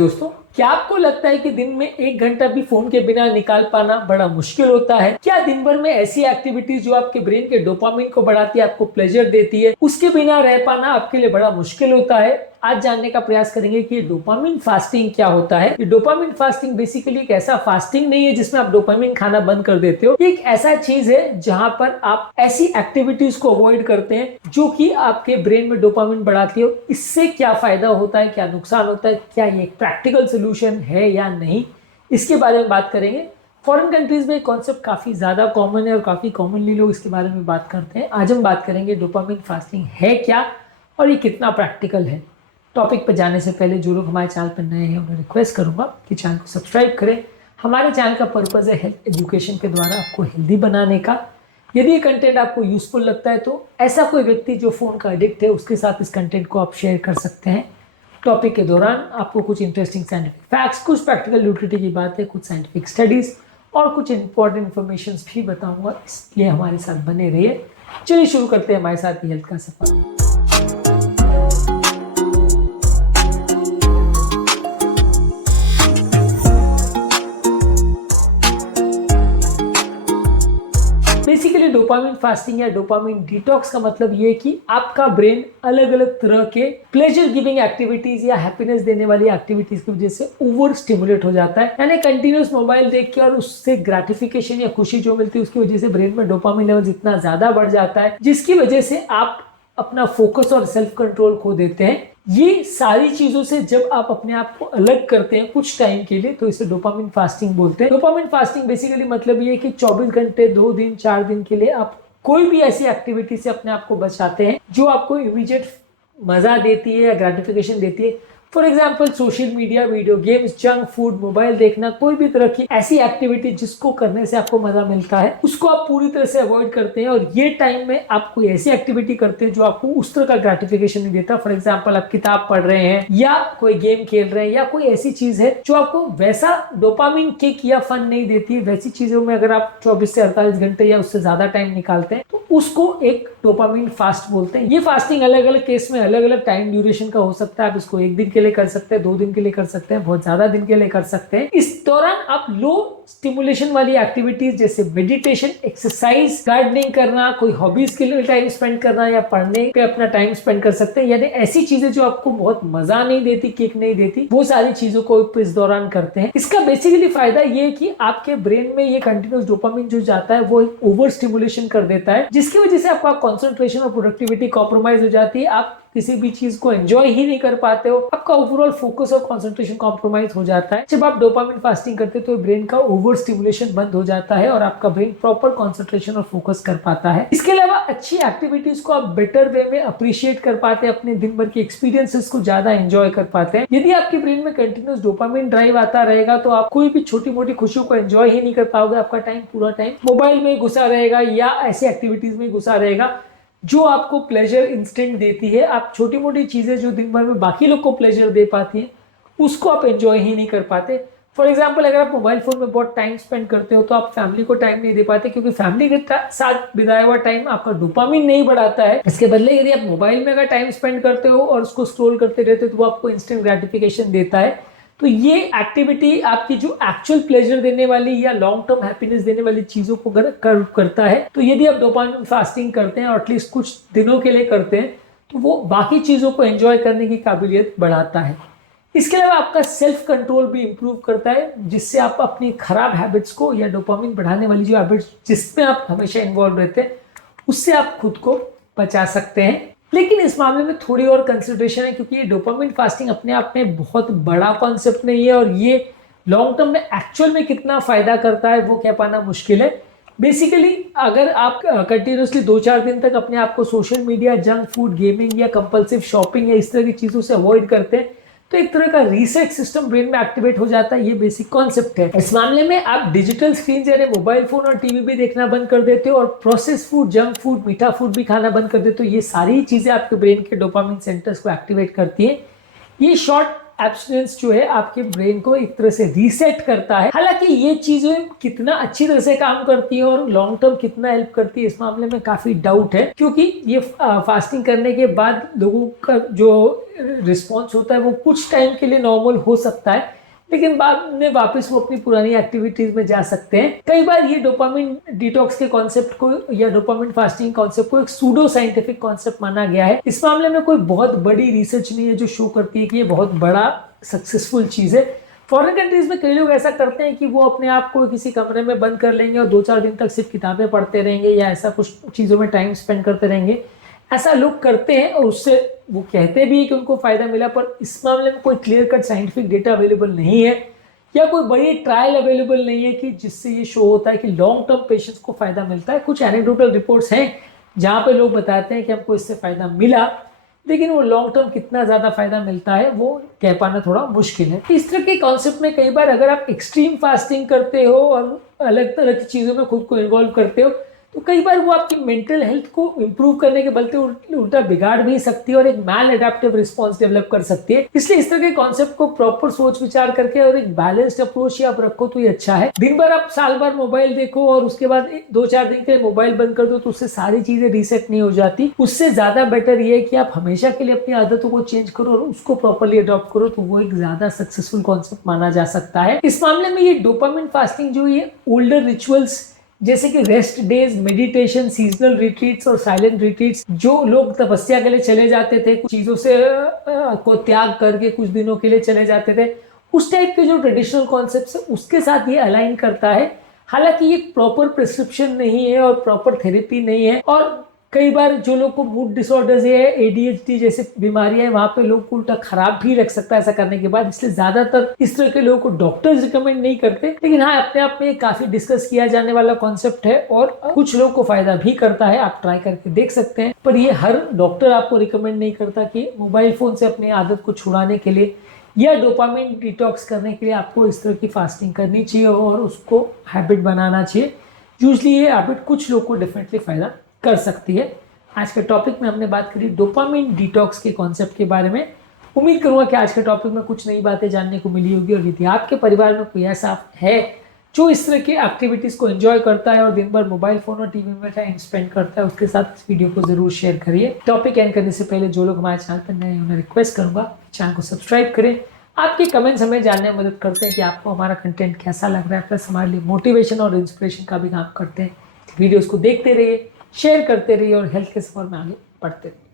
दोस्तों, क्या आपको लगता है कि दिन में 1 घंटा भी फोन के बिना निकाल पाना बड़ा मुश्किल होता है? क्या दिन भर में ऐसी एक्टिविटीज जो आपके ब्रेन के डोपामिन को बढ़ाती है, आपको प्लेजर देती है, उसके बिना रह पाना आपके लिए बड़ा मुश्किल होता है? आज जानने का प्रयास करेंगे कि ये डोपामिन फास्टिंग क्या होता है। ये डोपामिन फास्टिंग बेसिकली एक ऐसा फास्टिंग नहीं है जिसमें आप डोपामिन खाना बंद कर देते हो। एक ऐसा चीज है जहां पर आप ऐसी एक्टिविटीज को अवॉइड करते हैं जो कि आपके ब्रेन में डोपामिन बढ़ाती है। इससे क्या फायदा होता है, क्या नुकसान होता है, क्या ये एक प्रैक्टिकल सोल्यूशन है या नहीं, इसके बारे में बात करेंगे। फॉरेन कंट्रीज में कॉन्सेप्ट काफी ज्यादा कॉमन है और काफी कॉमनली लोग इसके बारे में बात करते हैं। आज हम बात करेंगे डोपामिन फास्टिंग है क्या और ये कितना प्रैक्टिकल है। टॉपिक पर जाने से पहले जो लोग हमारे चैनल पर नए हैं उन्हें रिक्वेस्ट करूंगा कि चैनल को सब्सक्राइब करें। हमारे चैनल का पर्पस है हेल्थ एजुकेशन के द्वारा आपको हेल्दी बनाने का। यदि ये कंटेंट आपको यूजफुल लगता है तो ऐसा कोई व्यक्ति जो फोन का एडिक्ट है उसके साथ इस कंटेंट को आप शेयर कर सकते हैं। टॉपिक के दौरान आपको कुछ इंटरेस्टिंग साइंटिफिक फैक्ट्स, कुछ प्रैक्टिकल यूटिलिटी की बातें, कुछ साइंटिफिक स्टडीज और कुछ इंपॉर्टेंट इन्फॉर्मेशन भी बताऊंगा, इसलिए हमारे साथ बने रहिए। चलिए शुरू करते हैं हमारे साथ हेल्थ का सफर। बेसिकली डोपामिन फास्टिंग या डोपामिन डिटॉक्स का मतलब ये है कि आपका ब्रेन अलग अलग तरह के प्लेजर गिविंग एक्टिविटीज या हैप्पीनेस देने वाली एक्टिविटीज की वजह से ओवर स्टिमुलेट हो जाता है। यानी कंटिन्यूस मोबाइल देख के और उससे ग्रेटिफिकेशन या खुशी जो मिलती है उसकी वजह से ब्रेन में डोपामिन लेवल इतना ज्यादा बढ़ जाता है जिसकी वजह से आप अपना फोकस और सेल्फ कंट्रोल खो देते हैं। ये सारी चीजों से जब आप अपने आप को अलग करते हैं कुछ टाइम के लिए तो इसे डोपामिन फास्टिंग बोलते हैं। डोपामिन फास्टिंग बेसिकली मतलब ये है कि 24 घंटे 2 दिन 4 दिन के लिए आप कोई भी ऐसी एक्टिविटी से अपने आप को बचाते हैं जो आपको इमीडिएट मजा देती है या ग्रेटिफिकेशन देती है। For example social media, video games, junk food, mobile देखना, कोई भी तरह की ऐसी एक्टिविटी जिसको करने से आपको मजा मिलता है उसको आप पूरी तरह से अवॉइड करते हैं और ये टाइम में आप कोई ऐसी एक्टिविटी करते हैं जो आपको उस तरह का ग्रेटिफिकेशन नहीं देता। फॉर एग्जाम्पल आप किताब पढ़ रहे हैं या कोई गेम खेल रहे हैं या कोई ऐसी चीज है जो आपको वैसा डोपामिन किक या फन नहीं देती है। वैसी चीजों में अगर आप 24 से 48 घंटे या उससे ज्यादा टाइम निकालते हैं तो उसको एक डोपामिन फास्ट बोलते हैं। ये फास्टिंग अलग अलग केस में अलग अलग टाइम ड्यूरेशन का हो सकता है। आप इसको 1 दिन के लिए कर सकते हैं, 2 दिन के लिए कर सकते हैं, बहुत ज्यादा दिन के लिए कर सकते हैं। इस दौरान आप लो स्टिमुलेशन वाली एक्टिविटीज जैसे मेडिटेशन, एक्सरसाइज, गार्डनिंग करना, कोई हॉबीज के लिए टाइम स्पेंड करना या पढ़ने पे अपना टाइम स्पेंड कर सकते हैं। यानी ऐसी चीजें जो आपको बहुत मजा नहीं देती, किक नहीं देती, वो सारी चीजों को इस दौरान करते हैं। इसका बेसिकली फायदा ये है कि आपके ब्रेन में ये कंटिन्यूस डोपामिन जो जाता है वो ओवर स्टिमुलेशन कर देता है जिसकी वजह से आपका कंसंट्रेशन और प्रोडक्टिविटी कॉम्प्रोमाइज हो जाती है। आप किसी भी चीज को एंजॉय ही नहीं कर पाते हो, आपका ओवरऑल फोकस और कंसंट्रेशन कॉम्प्रोमाइज हो जाता है। जब आप डोपामिन फास्टिंग करते हो तो ब्रेन का ओवर स्टिमुलेशन बंद हो जाता है और आपका ब्रेन प्रॉपर कंसंट्रेशन और फोकस कर पाता है। इसके अलावा अच्छी एक्टिविटीज को आप बेटर वे में अप्रिशिएट कर पाते हैं, अपने दिन भर के एक्सपीरियंसेस को ज्यादा एंजॉय कर पाते हैं। यदि आपके ब्रेन में कंटिन्यूस डोपामिन ड्राइव आता रहेगा तो आप कोई भी छोटी मोटी खुशियों को एंजॉय ही नहीं कर पाओगे। आपका टाइम पूरा टाइम मोबाइल में घुसा रहेगा या ऐसी एक्टिविटीज में घुसा रहेगा जो आपको प्लेजर इंस्टेंट देती है। आप छोटी मोटी चीजें जो दिन भर में बाकी लोग को प्लेजर दे पाती हैं उसको आप एंजॉय ही नहीं कर पाते। फॉर एग्जाम्पल अगर आप मोबाइल फोन में बहुत टाइम स्पेंड करते हो तो आप फैमिली को टाइम नहीं दे पाते क्योंकि फैमिली के साथ बिताया हुआ टाइम आपका डोपामिन नहीं बढ़ाता है। इसके बदले यदि आप मोबाइल में अगर टाइम स्पेंड करते हो और उसको स्क्रॉल करते रहते हो तो वो आपको इंस्टेंट ग्रेटिफिकेशन देता है। तो ये एक्टिविटी आपकी जो एक्चुअल प्लेजर देने वाली या लॉन्ग टर्म हैप्पीनेस देने वाली चीजों को करता है। तो यदि आप डोपामिन फास्टिंग करते हैं और एटलीस्ट कुछ दिनों के लिए करते हैं तो वो बाकी चीजों को एंजॉय करने की काबिलियत बढ़ाता है। इसके अलावा आपका सेल्फ कंट्रोल भी इंप्रूव करता है जिससे आप अपनी खराब हैबिट्स को या डोपामिन बढ़ाने वाली जो हैबिट्स जिसमें आप हमेशा इन्वॉल्व रहते हैं उससे आप खुद को बचा सकते हैं। लेकिन इस मामले में थोड़ी और कंसिडरेशन है क्योंकि ये डोपामिन फास्टिंग अपने आप में बहुत बड़ा कॉन्सेप्ट नहीं है और ये लॉन्ग टर्म में एक्चुअल में कितना फायदा करता है वो कह पाना मुश्किल है। बेसिकली अगर आप कंटिन्यूसली 2-4 दिन तक अपने आप को social media, junk food, gaming या कंपल्सिव शॉपिंग या इस तरह की चीजों से अवॉइड करते हैं तो एक तरह का रीसेट सिस्टम ब्रेन में एक्टिवेट हो जाता है। ये बेसिक कॉन्सेप्ट है। इस मामले में आप डिजिटल स्क्रीन यानी मोबाइल फोन और टीवी भी देखना बंद कर देते हो और प्रोसेस फूड, जंक फूड, मीठा फूड भी खाना बंद कर देते हो। ये सारी चीजें आपके ब्रेन के डोपामिन सेंटर्स को एक्टिवेट करती है। ये शॉर्ट एब्स्टिनेंस जो है आपके ब्रेन को एक तरह से रीसेट करता है। हालांकि ये चीजें कितना अच्छी तरह से काम करती है और लॉन्ग टर्म कितना हेल्प करती है इस मामले में काफी डाउट है, क्योंकि ये फास्टिंग करने के बाद लोगों का जो रिस्पॉन्स होता है वो कुछ टाइम के लिए नॉर्मल हो सकता है, लेकिन बाद में वापस वो अपनी पुरानी एक्टिविटीज में जा सकते हैं। कई बार ये डोपामिन डिटॉक्स के कॉन्सेप्ट को या डोपामिन फास्टिंग कॉन्सेप्ट को एक सूडो साइंटिफिक कॉन्सेप्ट माना गया है। इस मामले में कोई बहुत बड़ी रिसर्च नहीं है जो शो करती है कि ये बहुत बड़ा सक्सेसफुल चीज है। फॉरेन कंट्रीज में कई लोग ऐसा करते हैं कि वो अपने आप को किसी कमरे में बंद कर लेंगे और 2-4 दिन तक सिर्फ किताबें पढ़ते रहेंगे या ऐसा कुछ चीजों में टाइम स्पेंड करते रहेंगे। ऐसा लोग करते हैं और उससे वो कहते भी है कि उनको फायदा मिला, पर इस मामले में कोई clear cut scientific data available नहीं है या कोई बड़ी ट्रायल अवेलेबल नहीं है कि जिससे ये शो होता है कि लॉन्ग टर्म पेशेंट्स को फायदा मिलता है। कुछ एनेक्डोटल रिपोर्ट्स हैं जहां पे लोग बताते हैं कि हमको इससे फायदा मिला, लेकिन वो लॉन्ग टर्म कितना ज्यादा फायदा मिलता है वो कह पाना थोड़ा मुश्किल है। इस तरह के कॉन्सेप्ट में कई बार अगर आप एक्सट्रीम फास्टिंग करते हो और अलग तरह की चीजों में खुद को इन्वॉल्व करते हो तो कई बार वो आपकी मेंटल हेल्थ को इंप्रूव करने के बलते उल्टा बिगाड़ भी सकती है और एक मैल एडेप्टिव रिस्पॉन्स डेवलप कर सकती है। इसलिए इस तरह के कॉन्सेप्ट को प्रॉपर सोच विचार करके और एक बैलेंस्ड अप्रोच आप रखो तो ये अच्छा है। दिन भर आप साल भर मोबाइल देखो और उसके बाद 2-4 दिन के लिए मोबाइल बंद कर दो तो उससे सारी चीजें रीसेट नहीं हो जाती। उससे ज्यादा बेटर ये है कि आप हमेशा के लिए अपनी आदतों को चेंज करो और उसको प्रॉपरली अडॉप्ट करो, तो वो एक ज्यादा सक्सेसफुल कॉन्सेप्ट माना जा सकता है। इस मामले में ये डोपामिन फास्टिंग जो ये ओल्डर रिचुअल्स जैसे कि rest days, meditation, seasonal retreats और साइलेंट रिट्रीट्स, जो लोग तपस्या के लिए चले जाते थे, कुछ चीजों से को त्याग करके कुछ दिनों के लिए चले जाते थे, उस टाइप के जो ट्रेडिशनल कॉन्सेप्ट्स है उसके साथ ये अलाइन करता है। हालांकि ये प्रॉपर प्रिस्क्रिप्शन नहीं है और प्रॉपर थेरेपी नहीं है, और कई बार जो लोग को मूड डिसऑर्डर्स है, ADHD जैसे बीमारियां हैं, वहां पे लोग को उल्टा खराब भी रख सकता है ऐसा करने के बाद। इसलिए ज्यादातर इस तरह के लोगों को डॉक्टर्स रिकमेंड नहीं करते, लेकिन हाँ अपने आप में काफी डिस्कस किया जाने वाला कॉन्सेप्ट है और कुछ लोग को फायदा भी करता है। आप ट्राई करके देख सकते हैं, पर ये हर डॉक्टर आपको रिकमेंड नहीं करता कि मोबाइल फोन से अपनी आदत को छुड़ाने के लिए या डोपामिन डिटॉक्स करने के लिए आपको इस तरह की फास्टिंग करनी चाहिए और उसको हैबिट बनाना चाहिए। यूजली ये हैबिट कुछ लोग को डेफिनेटली फायदा कर सकती है। आज के टॉपिक में हमने बात करी डोपामिन डिटॉक्स के कॉन्सेप्ट के बारे में। उम्मीद करूंगा कि आज के टॉपिक में कुछ नई बातें जानने को मिली होगी, और यदि आपके परिवार में कोई ऐसा है जो इस तरह की एक्टिविटीज को एंजॉय करता है और दिन भर मोबाइल फोन और टीवी में टाइम स्पेंड करता है, उसके साथ इस वीडियो को जरूर शेयर करिए। टॉपिक एंड करने से पहले जो लोग हमारे चैनल पर नए हैं उन्हें रिक्वेस्ट करूंगा चैनल को सब्सक्राइब करें। आपके कमेंट्स हमें जानने में मदद करते हैं कि आपको हमारा कंटेंट कैसा लग रहा है, प्लस हमारे लिए मोटिवेशन और इंस्पिरेशन का भी काम करते हैं। वीडियोस को देखते रहिए, शेयर करते रहिए और हेल्थ के सफर में आगे बढ़ते रहिए।